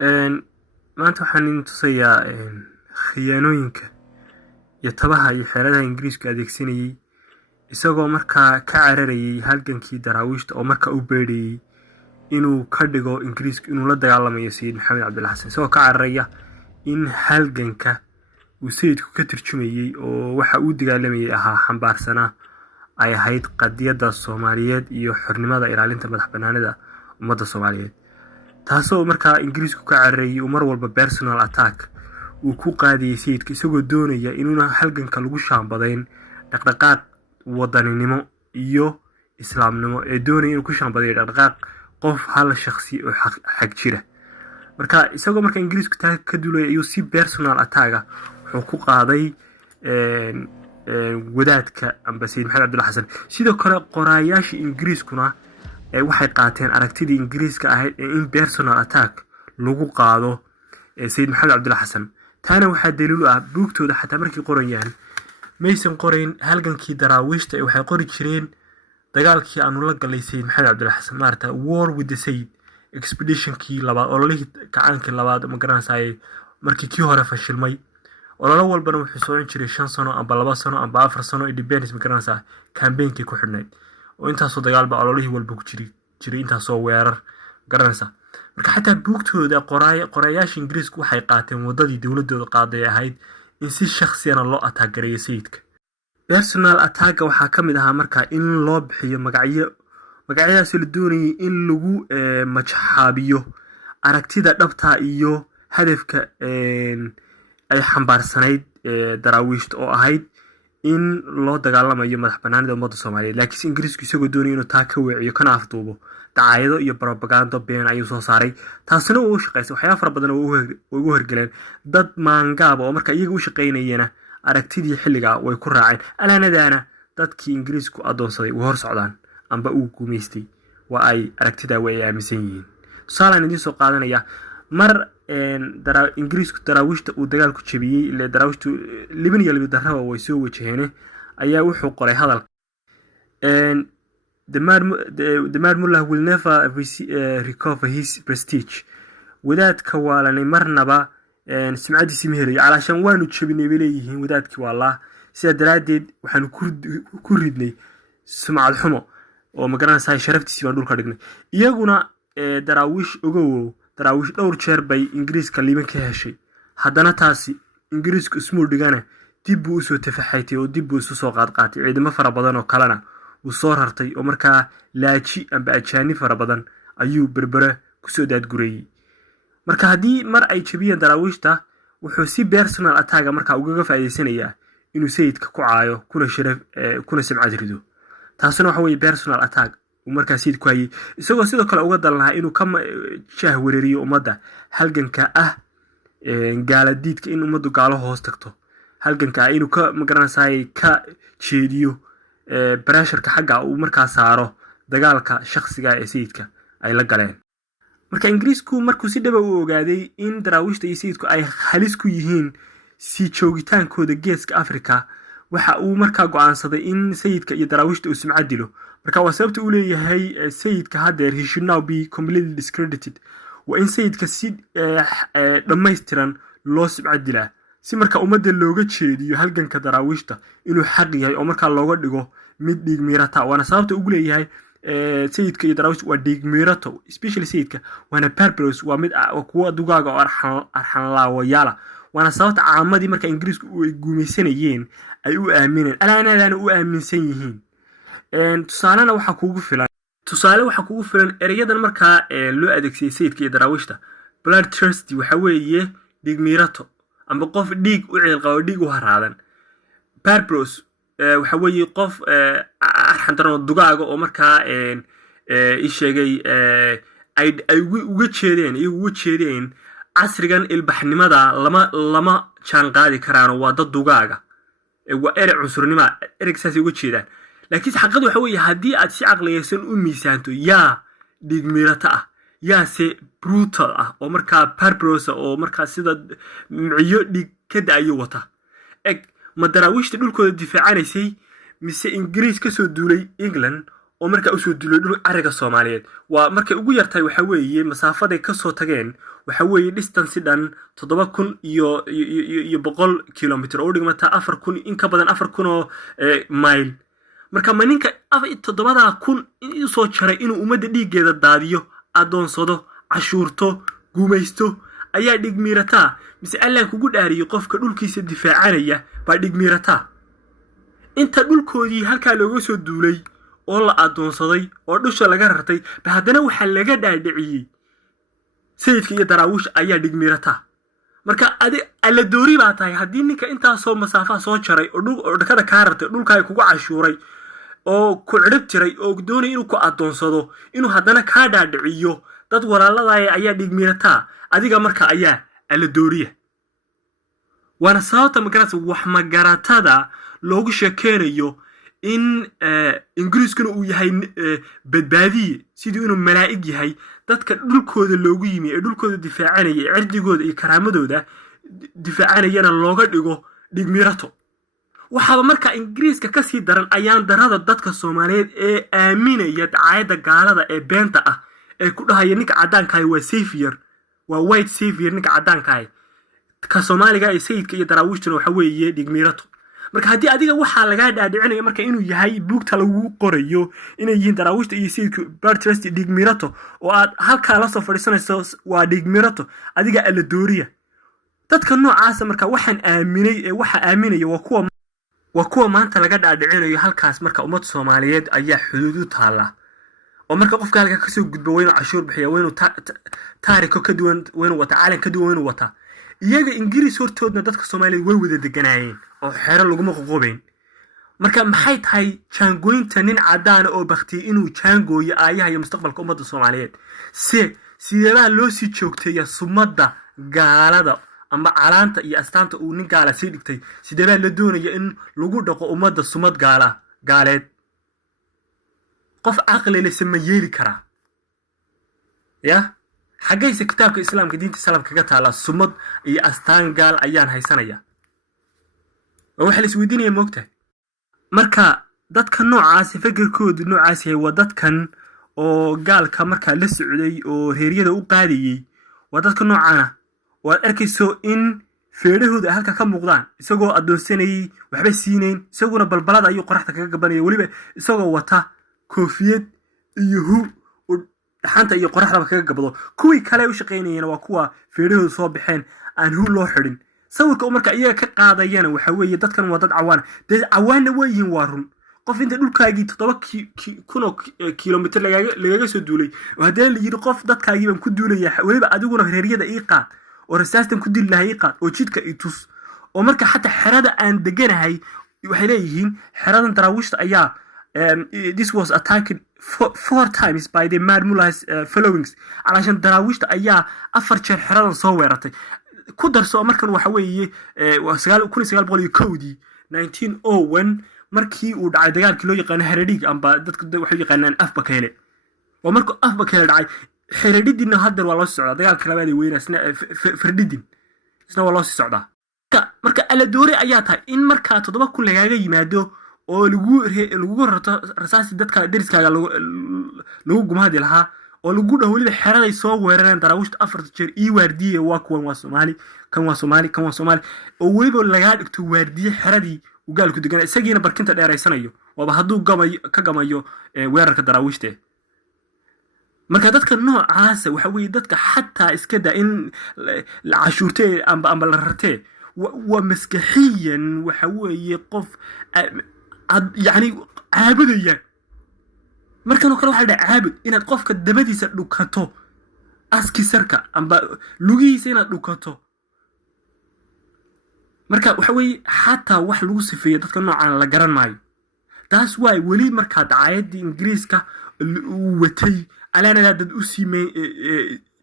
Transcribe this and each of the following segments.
Een, maanta waxaan idin tusayaa khiyaanooyinka iyo tabaha iyo xeeladaha ingiriisku adeegsanayay isagoo markaa ka cararayay halgankii daraawiishta oo markaa u beedhayay inuu ka dhigo ingiriisku inuu la dagaalamayo sayid maxamed cabdilla xasan isagoo ka cararaya in halganka uu sayidku ka turjumayey oo waxa uu dagaalamayay ahaa xambaarsanaa ay ahayd qadiyadda soomaaliyeed iyo xornimada ilaalinta madax banaanida ummadda soomaaliyeed taasoo markaa ingiriisku ka cararayay uu mar walba personal attack uu ku qaadayay sayidka isagoo doonaya inuuna halganka lagu shaambadayn dhaqdhaqaaq wadaninimo iyo islaamnimo ee doonaya inuu ku shaambadayo dhaqdhaqaaq qof hal shakhsi oo xag jira marka isagoo marka ingiriisku taa ka duulaya ayuu si personal attacka wuxuu ku qaaday wadaadka amba sayid maxamed cabdulla xasan sidoo kale qoraayaasha ingiriiskuna waxay qaateen aragtidii ingiriiska ahayd ee in personal attack lagu qaado sayid maxamed cabdulla xasan taana waxaa daliil u ah buugtooda xataa markay qorayaan maysan qorayn halgankii daraawiishta waxay qori jireen dagaalkii aanu la galay sayid maxamed cabdulla xasan maarata war with the sayid expeditionkii labaad ololihii kacaankii labaad ma garanaysaay markii kii hore fashilmay ololo walbana wuxuu socon jiray 5 sano amba 2 sano amba 4 sano independence ma garanaysaa campaignki ku xidhnayd oo intaasoo dagaal ba ololihii walba ku jiray intaasoo weerar garanaysaa marka xataa buugtooda qorayaasha ingiriisku waxay qaateen wadadii dowladooda qaaday ahayd in si shakhsiyana loo ataagareeyo sayidka personal attack waxaa ka mid ahaa markaa in loo bixiyo magacyadaas la doonayay in lagu majxaabiyo aragtida dhabta iyo hadafka ay xambaarsanayd daraawiishta oo ahayd in loo dagaalamayo madax banaanida ummadda Soomaaliyeed laakiin ingiriisku isagoo doonayay inuu taa ka weeciyo kana afduubo dacaayado iyo propaganda been ayuu soo saaray taasina uu shaqeysay waxyaabo fara badan oo ugu horgaleen dad maangaab oo marka iyaga u shaqeynayeen aragtidii xilliga way ku raaceen alaanadana dadkii ingiriisku adoonsaday u hor socdaan amba uu guumeystay waa ay aragtida way aaminsan yihiin saalan idin soo qaadanaya mar ingiriisku daraawiishta uu dagaal ku jabiyay ilaa daraawiishtu liban iyo darraba way soo wajaheen ayaa wuxuu qoray hadal the Mar Mullah will never recover his prestige wadaadka waalanay marnaba سمعتي مهري علشان وانو تشبيني بليهين ودادك والله سيدا دراديد وحانو كوردني سمع الحمو ومقران ساي شرفتي سيبان دول كاردقني إياقونا دراويش اوغو دراويش دور شير باي إنجريس كالليبان كهاشي حدانا تاسي إنجريس كاسمور دقانا ديبو اسو تفحيتي وديبو اسو سوقات قاتي عيدما فرابادانو كالانا وصور هرتي ومركا لاجي أم بأجاني فرابادان أيو بربرة كسو داد قريي marka hadii mar ay jabiyeen daraawiishta wuxuu si personal attack marka uga faa'iideysanayaa inuu sayidka ku caayo kuna sumcad rido taasina waxa weeye personal attack uu marka sayid ku hayay isagoo sidoo kale uga dalnaha inuu ka shaah wareeriyo ummadda halganka ah gaaladiidka in ummaddu gaalo hoos tagto halganka inuu ka magaranayay ka jeediyo pressure-ka xagga uu marka saaro dagaalka shakhsiga ee sayidka ay la galeen marka ingiriisku markuu si dhaba u ogaaday in daraawiishta iyo sayidku ay halis ku yihiin si joogitaankooda geeska Afrika waxa uu markaa go'aansaday in sayidka iyo daraawiishta uu sumcad dilo marka waa sababta uu leeyahay sayidka hadeer he should now be completely discredited waa in sayidka si dhammaystiran loo sumcad dilaa si marka ummadda looga jeediyo halganka daraawiishta inuu xaq yahay oo markaa looga dhigo mid dhiig miirata waana sababta uu leeyahay sayidka iyo daraawish waa dhiig miirato especially sayidka waana purpose waa mid kuwa dugaaga oo arxan laawayaala waana sababta caamadii marka ingiriisku ay guumeysanayeen ay u aamineen alaanadana u aaminsan yihiin tusaale waxa kugu filan erayadan marka loo adeegsaday sayidka iyo daraawiishta blood thirsty waxa weeye dhiig miirato amba qof dhiig u ciilqabo dhiig u haraadan purpose waxa weeye qof arxantaran dugaaga oo markaa sheegay ay uga jeedeen casrigan ilbaxnimada lama jaan qaadi karaan waa dad dugaaga waa erey cunsurnimo ereygaas uga jeedaan laakiin xaqadu waxa weeye hadii aad si caqliyeysan u miisaanto yaa dhiig miirata ah yaa se brutal ah oo markaa purpose oo markaa sida miciyo dhiig ka daayo wata ma daraawiishta dhulkooda difaacanaysay mise ingiriis ka soo duulay England oo markaa usoo dulay dhul ariga Soomaaliyeed waa markay ugu yartahay waxa weeye masaafaday ka soo tageen waxa weeye distance dhan 7,000 iyo 100 kilomitir oo dhigmata 4,000 in ka badan 4,000 oo mile marka maninka 7,000 in soo jaray inuu umada dhiigeeda daadiyo adoonsado cashuurto guumaysto ayaa dhigmiirata mise Allah kugu dhaariyo qofka dhulkiisa difaacanaya baa dhigmiirata inta dhulkoodii halka looga soo duulay oo la adoonsaday oo dhusha laga rartay haddana waxa laga dhaadhiciyay sayidka iyo daraawish ayaa dhigmiirata marka alla doori baa tahay haddii ninka inta soo masaafa soo jaray oo dhakada ka rartay dhulka ay kugu cashuuray oo ku cirib tiray oo doonay inuu ku adoonsado inuu haddana ka dhaadhiciyo dad walaalada ayaa dhigmiirata adiga marka ayaa alla dooriya wana sababta wax magaratada loogu sheekeynayo in ingiriiskuna uu yahay badbaadiye sidii inuu malaa'ig yahay dadka dhulkooda loogu yimi ee dhulkooda difaacanaya cirdigooda iyo karaamadooda difaacanayana looga dhigo dhigmiirato waxaa marka ingiriiska ka sii daran ayaan darada dadka Soomaaliyeed ee aaminaya dacaayada gaalada ee beenta ah ee ku dhahaya ninka cadaanka waa savior waa white savior ninka cadaanka ka Soomaaliga ee sayidka iyo daraawishtan waxa weeye dhigmiirato marka hadii adiga waxa laga dhaadhicinaya marka inuu yahay buugta lagu qorayo inay yihiin daraawishta iyo sayidku Bartrest dhigmiirato oo aad halka la soo fadhiisanayso waa dhigmiirato adiga alla dooriya dadka noocaas marka waxaan aaminay ee waxa aaminaya waa kuwa maanta laga dhaadhicinayo halkaas marka ummad Soomaaliyeed ayaa xuduud u taala oo marka qofka halka ka soo gudbo waynu cashuur bixiyo waynu taariikho ka duwan waynu wata caalan ka duwan waynu wata iyaga ingiriis hortoodna dadka Soomaaliyeed way wada deganaayeen oo xeero lagu qoqobeyn marka maxay tahay jaangoynta nin cadaan oo baqti inuu jaangooyo aayaha iyo mustaqbalka ummadda Soomaaliyeed sideeda loo sii joogteeya sumada gaalada ama calaanta iyo astaanta uu nin gaala sii dhigtay sideeda la doonayo in lagu dhaqo ummadda sumad gaaleed qof aqli leh sama yeeli kara ya xagaysa kitaabka islaamka diinta salafka ka taala sumad iyo astaan gaal ayaan haysanaya waxa la isweydiinaya moogta marka dadka noocaas fikirkoodu noocaas yahay wadadkan oo gaalka marka la socday oo reeriyada u qaadiyay wadadka noocana waad arkayso in feedhahooda halka ka muuqdaan isagoo adoonsanay waxba siineen isaguna balbalada ayuu qoraxda kaga gabanaya waliba isagoo wata koofiyad iyo dhaxanta iyo qoraxda kaga gabado kuwii kale u shaqeynayeen waa kuwa feedhahooda soo baxeen aan hul loo xidhin sawirka marka iyaga ka qaadayana waxa weeye dadkan waa dad cawaana weeyihiin waa run qof inta dhulkaagii 7,000 kilomitir lagaga soo duulay oo hadii la yiri qof dadkaagii baan ku duulaya waliba adiguna reeriyada ii qaad oo rasaastan ku dil lahay qaad oo jidka i tus oo marka xataa xerada aan deganahay waxay leeyihiin xeradan daraawishta ayaa this was attacked four times by the Mad Mullah's followings alashan daraawishta ayaa 4 jeer xeradan soo weerartay ku darso markan waxa weeye 1901 1901 markii uu dhacay dagaalkii loo yaqaan Haradhig amba dadku waxay yaqaanaan Afbakeele oo markuu Afbakeele dhacay Haradhidina hadda waa loo socdaa dagaalka labaad ee weynaasna Firdhidin isna waa loo socdaa marka ala doori ayaa tahay in marka 7,000 lagaga yimaado oo lagu rarto rasaasi dadka dariskaaga lagu gumaadi lahaa oo lagu dhaw waliba xeraday soo weerareen daraawishta 4 jeer ii waardiye waa kuwan waa Soomaali kan waa Soomaali oo waliba laga dhigto waardiye xeradii u gaalku degan isagiina barkinta dheeraysanayo waaba haduu ka gamayo weerarka daraawishta marka dadka noocaas waxa weeye dadka xataa iska daa in la cashuurtay amba la rartay waa maskaxiyan waxa weeye qof يعني عابديا markan kale waxa dhac caabud inaad qofka dabadiisa dhukato aski sarka amba lugiisa inaad dhukato marka waxa weey xataa wax lagu sifeeyo dadka noocan la garan maayo taas way wali marka dacaayadii ingiriiska uu watay alaana dad u siimay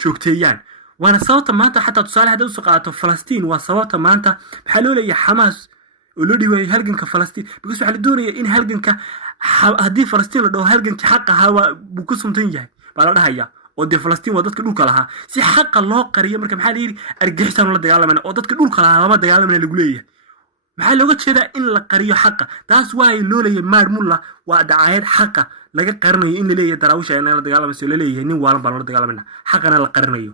joogteeyaan waana sababta maanta xataa tusaale hadda u soo qaato Falastiin waa sababta maanta waxa loo leeyahay Hamas ولو ديوي هلجنك فلسطين بيقولوا على الدنيا إن هلجنك هدي فلسطين لو هلجنك حق هوا بقسم تنجح بعد هيا ودي فلسطين ودتك دول كلها سي حق الله قريه مركب حالي ارجحتن ولا دغالمنا ودتك دول كلها ما دغالمنا لغليه maxaa looga jeedaa in la qariyo xaqa taas waa loo leeyahay maar mulla waa dacaayad xaqa laga qarinayo in la leeyahay daraawisha ay la dagaalamayso la leeyahay nin waalan baa la dagaalamayna xaqana la qarinayo